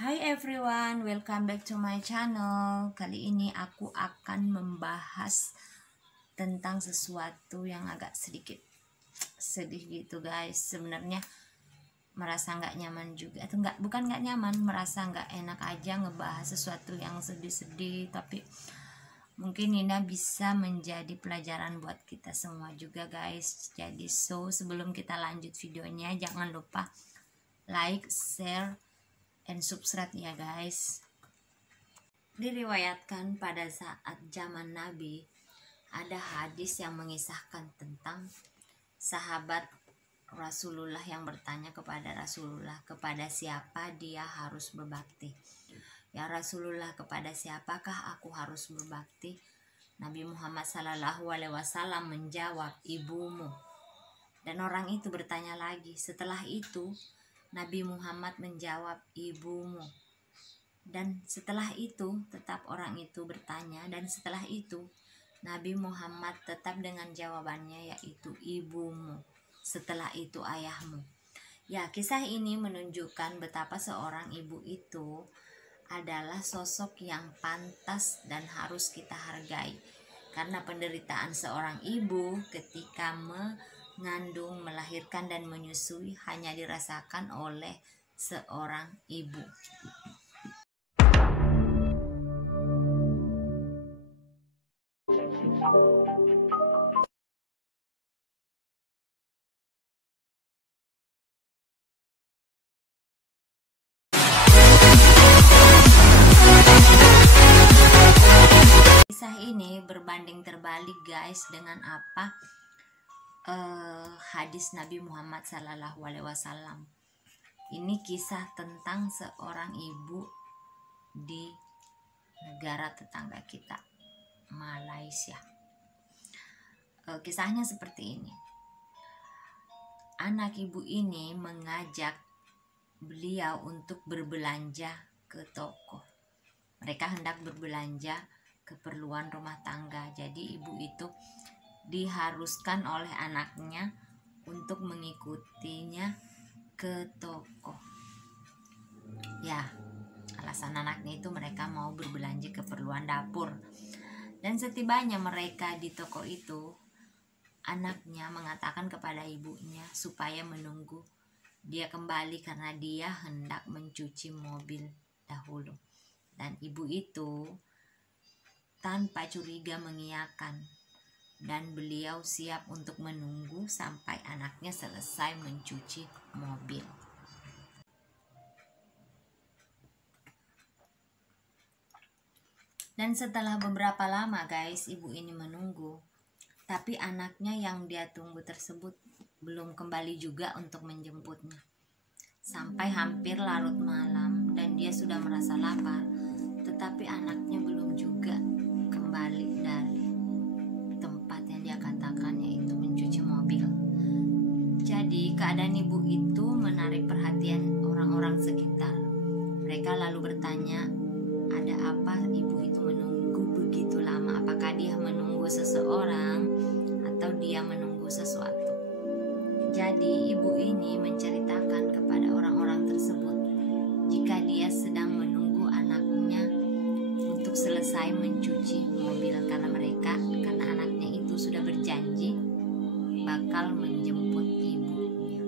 Hai everyone, welcome back to my channel. Kali ini aku akan membahas tentang sesuatu yang agak sedikit sedih gitu guys. Sebenarnya merasa nggak nyaman juga, atau bukan nggak nyaman, merasa nggak enak aja ngebahas sesuatu yang sedih-sedih. Tapi mungkin ini bisa menjadi pelajaran buat kita semua juga guys. Jadi sebelum kita lanjut videonya, jangan lupa like, share, and subscribe ya guys. Diriwayatkan pada saat zaman Nabi ada hadis yang mengisahkan tentang sahabat Rasulullah yang bertanya kepada Rasulullah, kepada siapa dia harus berbakti. Ya Rasulullah, kepada siapakah aku harus berbakti? Nabi Muhammad SAW menjawab, ibumu. Dan orang itu bertanya lagi. Setelah itu Nabi Muhammad menjawab, ibumu. Dan setelah itu tetap orang itu bertanya, dan setelah itu Nabi Muhammad tetap dengan jawabannya, yaitu ibumu. Setelah itu ayahmu. Ya, kisah ini menunjukkan betapa seorang ibu itu adalah sosok yang pantas dan harus kita hargai. Karena penderitaan seorang ibu ketika mengandung, melahirkan, dan menyusui hanya dirasakan oleh seorang ibu. Kisah ini berbanding terbalik guys dengan apa hadis Nabi Muhammad SAW. Ini kisah tentang seorang ibu di negara tetangga kita, Malaysia. Kisahnya seperti ini. Anak ibu ini mengajak beliau untuk berbelanja ke toko. Mereka hendak berbelanja keperluan rumah tangga. Jadi ibu itu diharuskan oleh anaknya untuk mengikutinya ke toko. Ya, alasan anaknya itu mereka mau berbelanja keperluan dapur. Dan setibanya mereka di toko itu, anaknya mengatakan kepada ibunya supaya menunggu dia kembali karena dia hendak mencuci mobil dahulu. Dan ibu itu tanpa curiga mengiyakan, dan beliau siap untuk menunggu sampai anaknya selesai mencuci mobil. Dan setelah beberapa lama guys, ibu ini menunggu, tapi anaknya yang dia tunggu tersebut belum kembali juga untuk menjemputnya. Sampai hampir larut malam dan dia sudah merasa lapar, tetapi anaknya belum juga kembali dari tempat yang dia katakan, yaitu mencuci mobil. Jadi keadaan ibu itu menarik perhatian orang-orang sekitar. Mereka lalu bertanya, ada apa ibu itu menunggu begitu lama? Apakah dia menunggu seseorang atau dia menunggu sesuatu? Jadi ibu ini menceritakan kepada orang-orang tersebut jika dia sedang menunggu anaknya untuk selesai mencuci mobil, karena anaknya itu sudah berjanji bakal menjemput ibunya.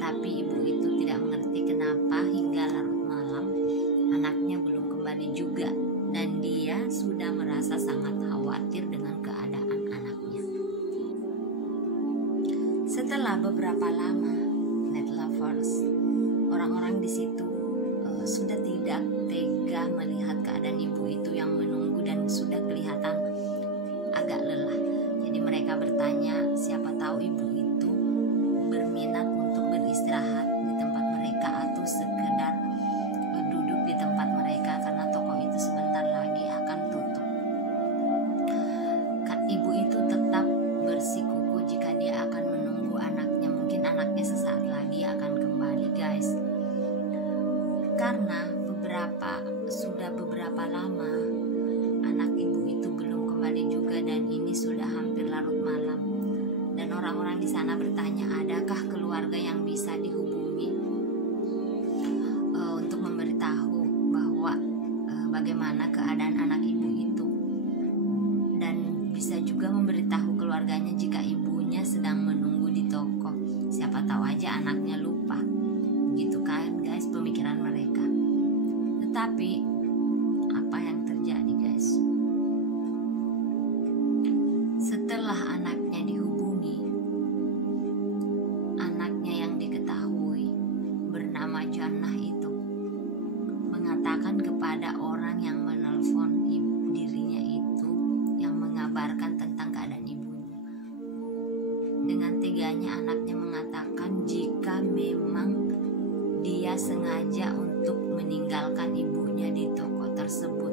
Tapi ibu itu tidak mengerti kenapa hingga larut malam anaknya belum kembali juga, dan dia sudah merasa sangat khawatir dengan keadaan anaknya. Setelah beberapa lama, net lovers, orang-orang di situ sudah tidak tega melihat keadaan ibu itu yang menunggu dan sudah kelihatan agak lelah. Jadi mereka bertanya, siapa tahu ibu itu berminat untuk beristirahat di tempat mereka atau sekedar duduk di tempat mereka karena toko itu sebentar lagi akan tutup. Ibu itu tetap bersikukuh jika dia akan menunggu anaknya. Mungkin anaknya sesaat lagi akan kembali guys. Karena sudah beberapa lama anak ibu itu belum kembali juga, dan ini sudah hampir larut malam. Dan orang-orang di sana bertanya, adakah keluarga yang bisa dihubungi untuk memberitahu Tapi apa yang terjadi guys? Setelah anaknya dihubungi, anaknya yang diketahui bernama Jannah itu mengatakan kepada orang yang menelpon dirinya itu, yang mengabarkan tentang keadaan ibunya. Dengan teganya anaknya mengatakan jika memang dia sengaja untuk meninggalkan ibunya di toko tersebut,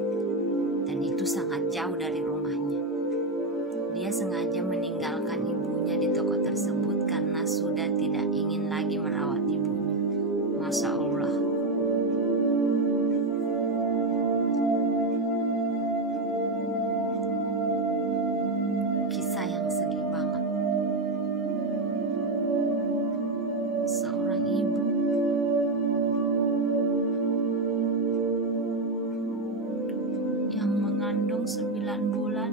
dan itu sangat jauh dari rumahnya. Dia sengaja meninggalkan ibunya di toko tersebut karena sudah tidak ingin lagi merawat ibunya. Masya Allah. Kisah yang sedih banget. Seorang ibu yang mengandung 9 bulan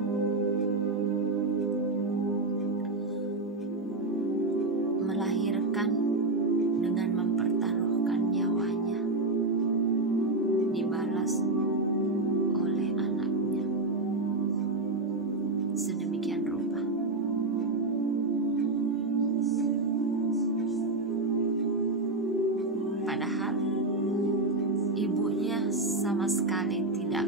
melahirkan dengan mempertaruhkan nyawanya, dibalas oleh anaknya sedemikian rupa. Padahal ibunya sama sekali tidak